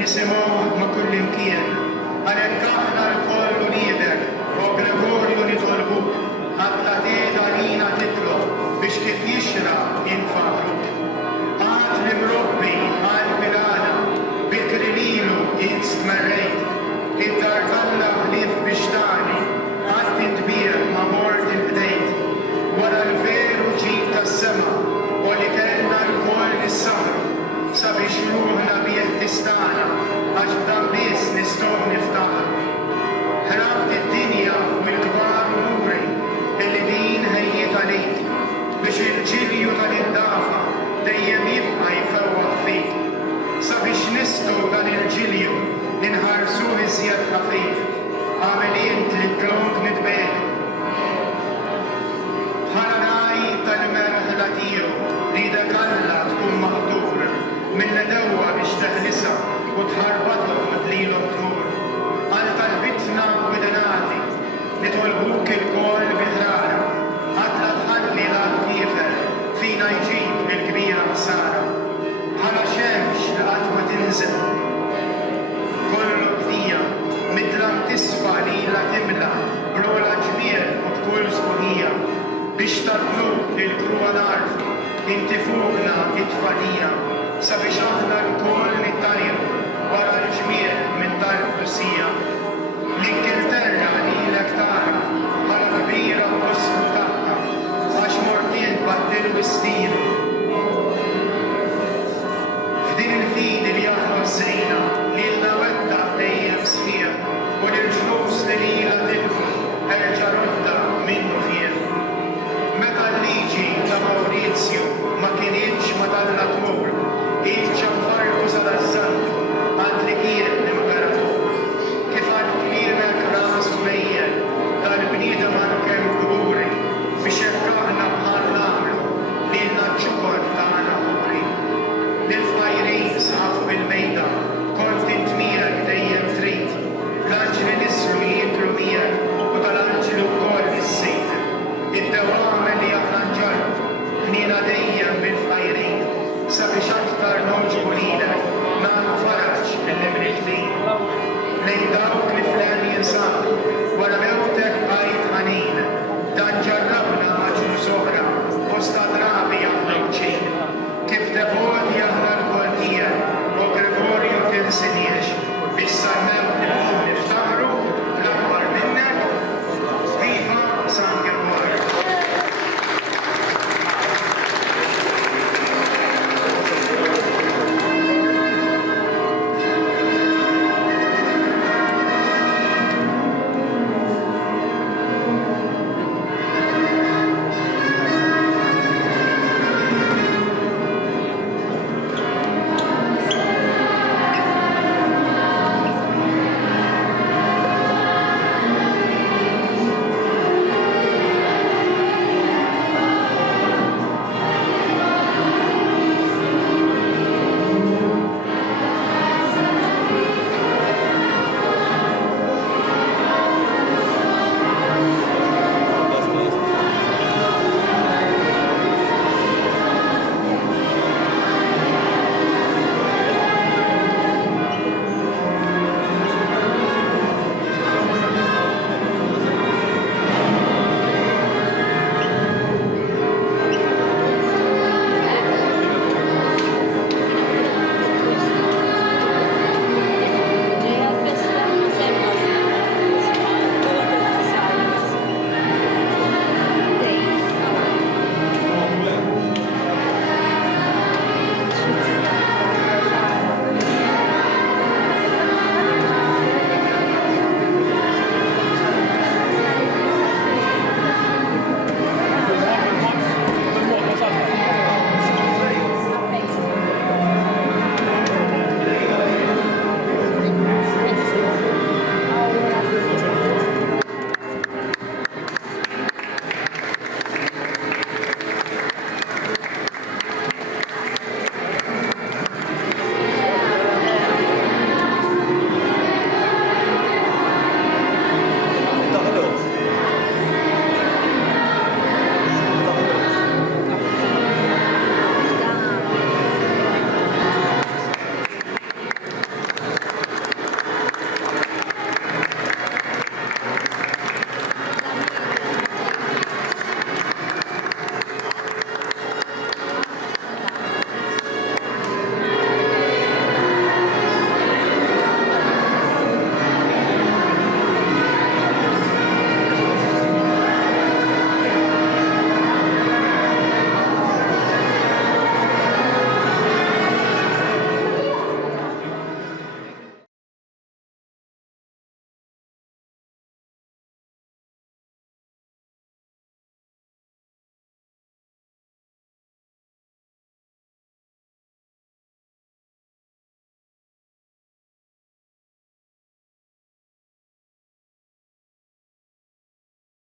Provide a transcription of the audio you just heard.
nisimgħu ma' kull imkien. Għalhekk aħna l-koll uniedek, u Gregorju nitolbuk, ħadd tgħid għalina titlob biex kif jixraq jinfakru. Għad li mrobbi għal bilana, bikri lilu jinstmerrejt, id-dar Alla ħlief biex tani, għad tintbir ma' mort il-bdejt. Wara l-veru ġid tas-sema, u li kellna l-koll nissaħru, sabiex ruħna bih tistana, għax b'dan biss nistgħu niftaħru. Ħrabt id-dinja u l-kbar umuri illi din ħejjiet għalik, biex il-ġilju tal-indafa dejjem jibqa' jfewwaħ fik. Sabiex nistgħu dan il-ġilju ninħarsu iżjed ħafif, għamel int li tlok nitbek. Bħala raj tal-merħla tiegħu ridek Alla tkun maħdur, mill-nedewwa biex teħlisa u tħarbathom dlilhom tmur. Għal talbitna widenati, nitolbuk il-koll biħrara, Alla tħalli l-kiefer fina jġib il-kbira ħsara. Bħala xemx li qatt ma tinżel, kollu bdija, midlam tisfa lila timla, brola ġmier u bkull sbuħija, biex tadluk il-kruwa narfu, inti fuqna it-tfalija, sabiex aħna l-koll nittajru wara l-ġmier minn tal-Flusija. L-Ingilterra lilek taraf bħala kbira u qosru tagħha, għax mortien tbaddilu istilu. F'din il-fidi li aħna żejna, lilna wedda dejjem sħiħ, u l-ġnus li lila tilfu erġa' rodda minnu fih. Meta l-liġi ta' Mawrizju ma kienx ma talla tmur, il-ċanfarku sal-azzantu għad li kien l-imperatur. Kif għad kbirek rasu mejjel, tal-bniedem għal-kem kuburi, biex hekk aħna bħal nagħmlu lilna ċ-ċukor tagħna kubri. Lil-fajrin sħafu bil-mejda, kont intmirek dejjem trid, l-anġli nisru jidru miegħek u tal-anġli wkoll is-sejf. Id-dewwam li aħna nġarbu, ħniena dejjem bil-fajrin, sabiex aktar noġbu lilek, nagħtu faraġ mill-imriħtin. Lejn dawk li fl-għan jinsabu, wara